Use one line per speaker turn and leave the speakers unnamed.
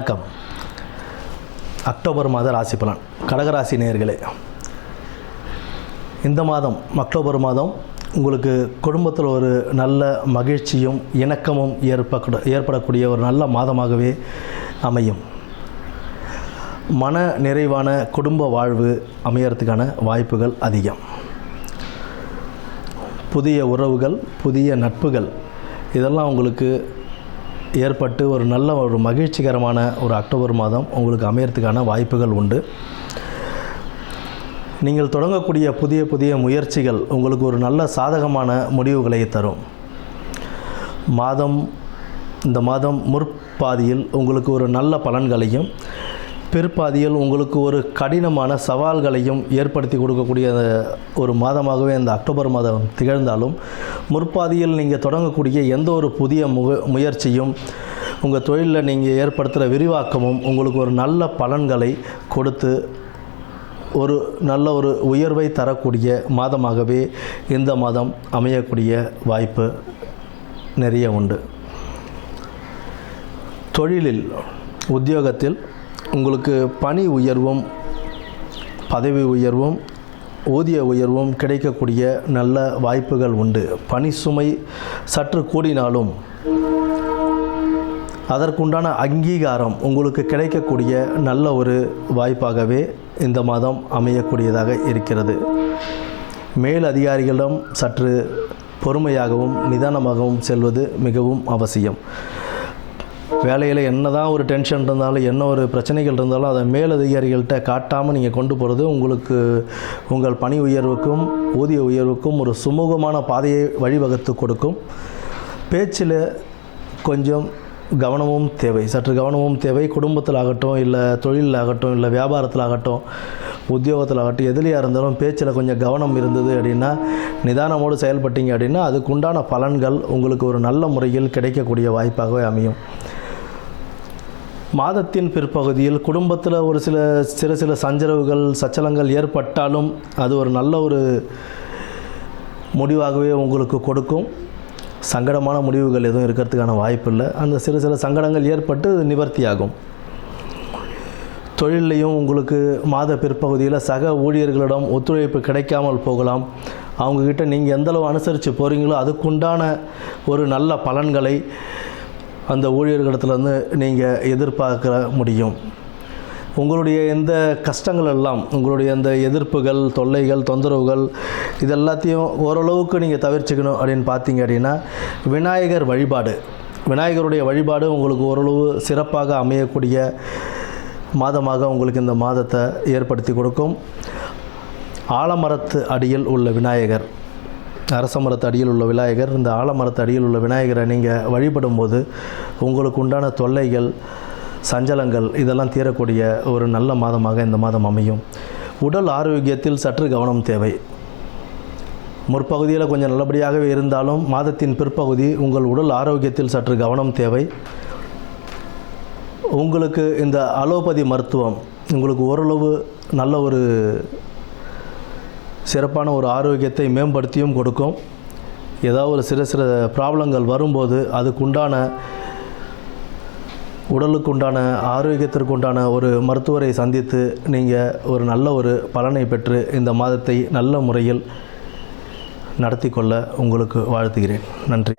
வணக்கம். அக்டோபர் மாத ராசி பலன். கடகராசி நேர்களே இந்த மாதம் அக்டோபர் மாதம் உங்களுக்கு குடும்பத்தில் ஒரு நல்ல மகிழ்ச்சியும் இணக்கமும் ஏற்பட ஏற்படக்கூடிய ஒரு நல்ல மாதமாகவே அமையும். மன நிறைவான குடும்ப வாழ்வு அமையறதுக்கான வாய்ப்புகள் அதிகம். புதிய உறவுகள் புதிய நட்புகள் இதெல்லாம் உங்களுக்கு ஏற்பட்டு ஒரு நல்ல ஒரு மகிழ்ச்சிகரமான ஒரு அக்டோபர் மாதம் உங்களுக்கு அமையறதுக்கான வாய்ப்புகள் உண்டு. நீங்கள் தொடங்கக்கூடிய புதிய புதிய முயற்சிகள் உங்களுக்கு ஒரு நல்ல சாதகமான முடிவுகளை தரும். மாதம் இந்த மாதம் முற்பாதியில் உங்களுக்கு ஒரு நல்ல பலன்களையும் பிற்பாதியில் உங்களுக்கு ஒரு கடினமான சவால்களையும் ஏற்படுத்தி கொடுக்கக்கூடிய ஒரு மாதமாகவே இந்த அக்டோபர் மாதம் திகழ்ந்தாலும் முற்பாதியில் நீங்கள் தொடங்கக்கூடிய எந்த ஒரு புதிய முக முயற்சியும் உங்கள் தொழிலில் நீங்கள் ஏற்படுத்துகிற விரிவாக்கமும் உங்களுக்கு ஒரு நல்ல பலன்களை கொடுத்து ஒரு நல்ல ஒரு உயர்வை தரக்கூடிய மாதமாகவே இந்த மாதம் அமையக்கூடிய வாய்ப்பு நிறைய உண்டு. தொழிலில் உத்தியோகத்தில் உங்களுக்கு பணி உயர்வும் பதவி உயர்வும் ஊதிய உயர்வும் கிடைக்கக்கூடிய நல்ல வாய்ப்புகள் உண்டு. பணி சுமை சற்று கூடினாலும் அதற்குண்டான அங்கீகாரம் உங்களுக்கு கிடைக்கக்கூடிய நல்ல ஒரு வாய்ப்பாகவே இந்த மாதம் அமையக்கூடியதாக இருக்கிறது. மேல் அதிகாரிகளிடம் சற்று பொறுமையாகவும் நிதானமாகவும் செல்வது மிகவும் அவசியம். வேலையில் என்ன தான் ஒரு டென்ஷன் இருந்தாலும் என்ன ஒரு பிரச்சனைகள் இருந்தாலும் அதை மேலதிகாரிகள்கிட்ட காட்டாமல் நீங்கள் கொண்டு போகிறது உங்களுக்கு உங்கள் பணி உயர்வுக்கும் ஊதிய உயர்வுக்கும் ஒரு சுமூகமான பாதையை வழிவகுத்து கொடுக்கும். பேச்சில் கொஞ்சம் கவனமும் தேவை. சற்று கவனமும் தேவை. குடும்பத்தில் ஆகட்டும் இல்லை தொழிலில் ஆகட்டும் இல்லை வியாபாரத்தில் ஆகட்டும் உத்தியோகத்தில் ஆகட்டும் எதுலையாக இருந்தாலும் பேச்சில் கொஞ்சம் கவனம் இருந்தது அப்படின்னா நிதானமோடு செயல்பட்டீங்க அப்படின்னா அதுக்குண்டான பலன்கள் உங்களுக்கு ஒரு நல்ல முறையில் கிடைக்கக்கூடிய வாய்ப்பாகவே அமையும். மாதத்தின் பிற்பகுதியில் குடும்பத்தில் ஒரு சில சிறு சில சஞ்சரவுகள் சச்சலங்கள் ஏற்பட்டாலும் அது ஒரு நல்ல ஒரு முடிவாகவே உங்களுக்கு கொடுக்கும். சங்கடமான முடிவுகள் எதுவும் இருக்கிறதுக்கான வாய்ப்பு இல்லை அந்த சிறு சில சங்கடங்கள் ஏற்பட்டு நிவர்த்தியாகும். தொழிலையும் உங்களுக்கு மாத பிற்பகுதியில் சக ஊழியர்களிடம் ஒத்துழைப்பு கிடைக்காமல் போகலாம். அவங்கக்கிட்ட நீங்கள் எந்தளவு அனுசரித்து போகிறீங்களோ அதுக்குண்டான ஒரு நல்ல பலன்களை அந்த ஊழியர்களிடத்துலேருந்து நீங்கள் எதிர்பார்க்க முடியும். உங்களுடைய எந்த கஷ்டங்கள் எல்லாம் உங்களுடைய அந்த எதிர்ப்புகள் தொல்லைகள் தொந்தரவுகள் இது எல்லாத்தையும் ஓரளவுக்கு நீங்கள் தவிர்த்துக்கணும் அப்படின்னு பார்த்தீங்க அப்படின்னா விநாயகர் வழிபாடு. விநாயகருடைய வழிபாடு உங்களுக்கு ஓரளவு சிறப்பாக அமையக்கூடிய மாதமாக உங்களுக்கு இந்த மாதத்தை ஏற்படுத்தி கொடுக்கும். ஆலமரத்து அடியில் உள்ள விநாயகர். அரச மரத்து அடியில் உள்ள விநாயகர். இந்த ஆலமரத்து அடியில் உள்ள விநாயகரை நீங்கள் வழிபடும் போது உங்களுக்கு உண்டான தொல்லைகள் சஞ்சலங்கள் இதெல்லாம் தீரக்கூடிய ஒரு நல்ல மாதமாக இந்த மாதம் அமையும். உடல் ஆரோக்கியத்தில் சற்று கவனம் தேவை. முற்பகுதியில் கொஞ்சம் நல்லபடியாகவே இருந்தாலும் மாதத்தின் பிற்பகுதி உங்கள் உடல் ஆரோக்கியத்தில் சற்று கவனம் தேவை. உங்களுக்கு இந்த அலோபதி மருத்துவம் உங்களுக்கு ஓரளவு நல்ல ஒரு சிறப்பான ஒரு ஆரோக்கியத்தை மேம்படுத்தியும் கொடுக்கும். ஏதாவது ஒரு சிறு சிறு ப்ராப்ளங்கள் வரும்போது அதுக்குண்டான உடலுக்குண்டான ஆரோக்கியத்திற்குண்டான ஒரு மருத்துவரை சந்தித்து நீங்கள் ஒரு நல்ல ஒரு பலனை பெற்று இந்த மாதத்தை நல்ல முறையில் நடத்தி கொள்ள உங்களுக்கு வாழ்த்துகிறேன். நன்றி.